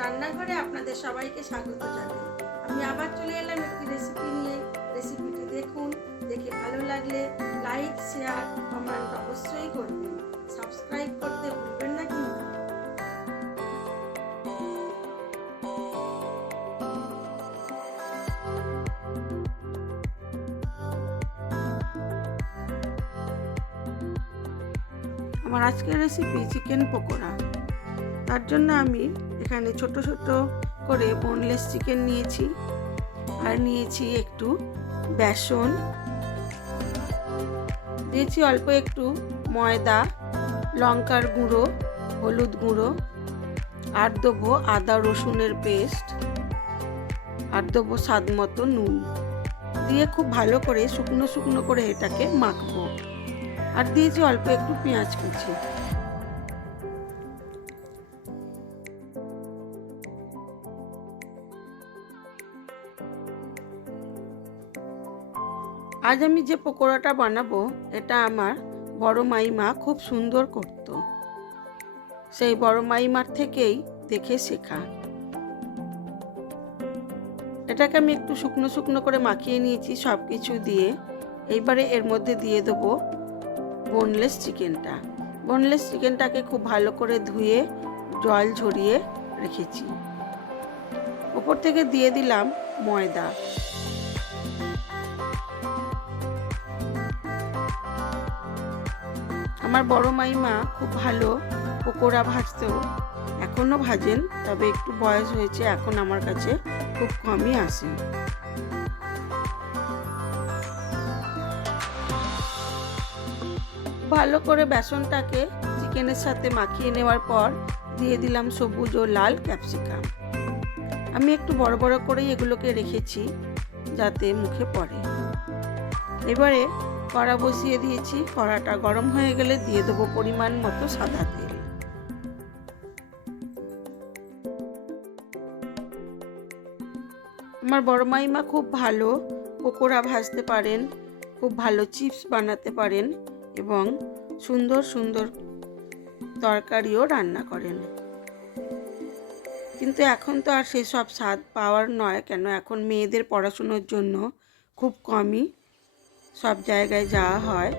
রান্নাঘরে আপনাদের সবাইকে স্বাগত জানাই। আমি আবার চলে এলাম একটি রেসিপি নিয়ে। রেসিপিটি দেখুন, দেখে ভালো লাগলে লাইক শেয়ার কমেন্ট অবশ্যই করবেন। সাবস্ক্রাইব করতে ভুলবেন না কিন্তু। আমার আজকের রেসিপি চিকেন পকোড়া। তার জন্য আমি এখানে ছোট ছোট করে বোনলেস চিকেন নিয়েছি। আর নিয়েছি একটু বেসন। দিয়েছি অল্প একটু ময়দা, লঙ্কার গুঁড়ো, হলুদ গুঁড়ো। আর দেবো আদা রসুনের পেস্ট। আর দেবো স্বাদ মতো নুন। দিয়ে খুব ভালো করে শুকনো শুকনো করে এটাকে মাখবো। আর দিয়েছি অল্প একটু পেঁয়াজ কুচি। আজ আমি যে পকোড়াটা বানাবো, এটা আমার বড় মাইমা খুব সুন্দর করত। সেই বড় মাইমার থেকেই দেখে শেখা। এটাকে আমি একটু শুকনো শুকনো করে মাখিয়ে নিয়েছি সব কিছু দিয়ে। এইবারে এর মধ্যে দিয়ে দেবো বোনলেস চিকেনটা বোনলেস চিকেনটাকে খুব ভালো করে ধুয়ে, জল ঝরিয়ে রেখেছি। ওপর থেকে দিয়ে দিলাম ময়দা। আমার বড় মাইমা খুব ভালো, পকোড়া ভাজতেও। এখনও ভাজেন, তবে একটু বয়স হয়েছে, এখন আমার কাছে খুব কমই আসে। ভালো করে বেসনটাকে চিকেনের সাথে মাখিয়ে নেওয়ার পর দিয়ে দিলাম সবুজ ও লাল ক্যাপসিকাম। আমি একটু বড় বড় করেই এগুলোকে রেখেছি, যাতে মুখে পড়ে। এবারে কড়া বসিয়ে দিয়েছি। কড়াটা গরম হয়ে গেলে দিয়ে দেবো পরিমাণ মতো সাদা তেল। আমার বড় মাইমা খুব ভালো, পকোড়া ভাজতে পারেন, খুব ভালো চিপস বানাতে পারেন এবং সুন্দর সুন্দর তরকারিও রান্না করেন। কিন্তু এখন তো আর সেসব স্বাদ পাওয়ার নয়, কেন এখন মেয়েদের পড়াশুনোর জন্য খুব কমই। সব জায়গায় যাওয়া হয়।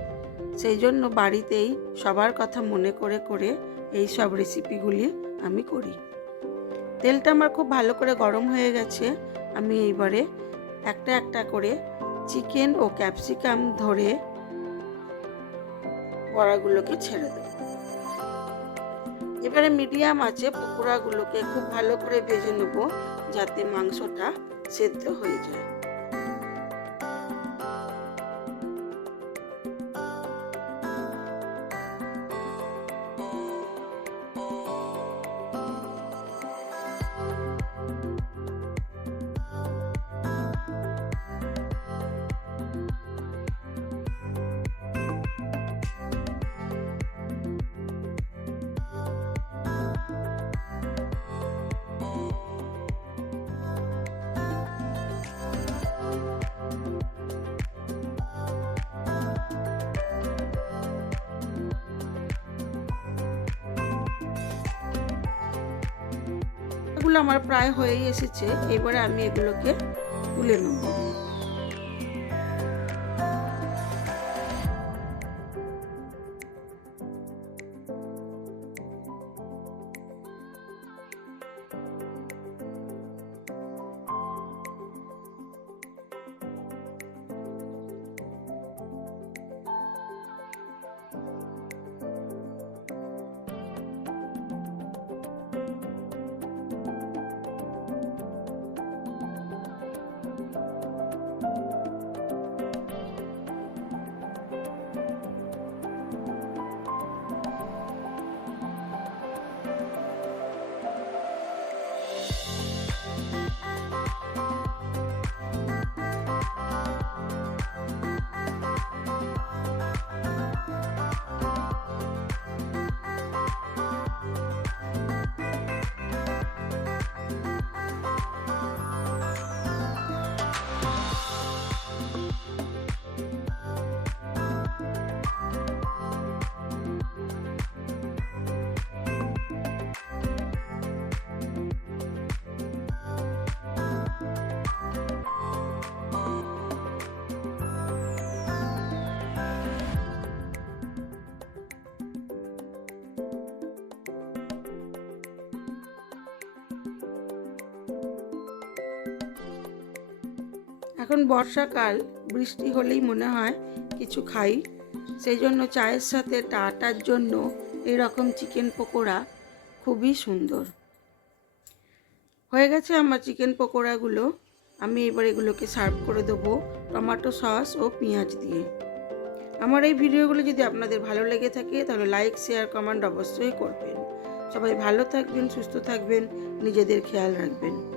সেই জন্য বাড়িতেই সবার কথা মনে করে করে এই সব রেসিপিগুলি আমি করি। তেলটা আমার খুব ভালো করে গরম হয়ে গেছে। আমি এইবারে একটা একটা করে চিকেন ও ক্যাপসিকাম ধরে বড়াগুলোকে ছেড়ে দেব। এবারে মিডিয়াম আছে, পকোড়াগুলোকে খুব ভালো করে ভেজে নেব যাতে মাংসটা সেদ্ধ হয়ে যায়। আমার প্রায় হয়েই এসেছে এবারে আমি এগুলোকে তুলে নেব। এখন বর্ষাকাল, বৃষ্টি হলেই মনে হয় কিছু খাই। সেই জন্য চায়ের সাথে টাটার জন্য এরকম চিকেন পকোড়া খুবই সুন্দর। হয়ে গেছে আমার চিকেন পকোড়াগুলো। আমি এবার এগুলোকে সার্ভ করে দেবো টমেটো সস ও পেঁয়াজ দিয়ে। আমার এই ভিডিওগুলো যদি আপনাদের ভালো লেগে থাকে, তাহলে লাইক, শেয়ার, কমেন্ট অবশ্যই করবেন। সবাই ভালো থাকবেন, সুস্থ থাকবেন, নিজেদের খেয়াল রাখবেন।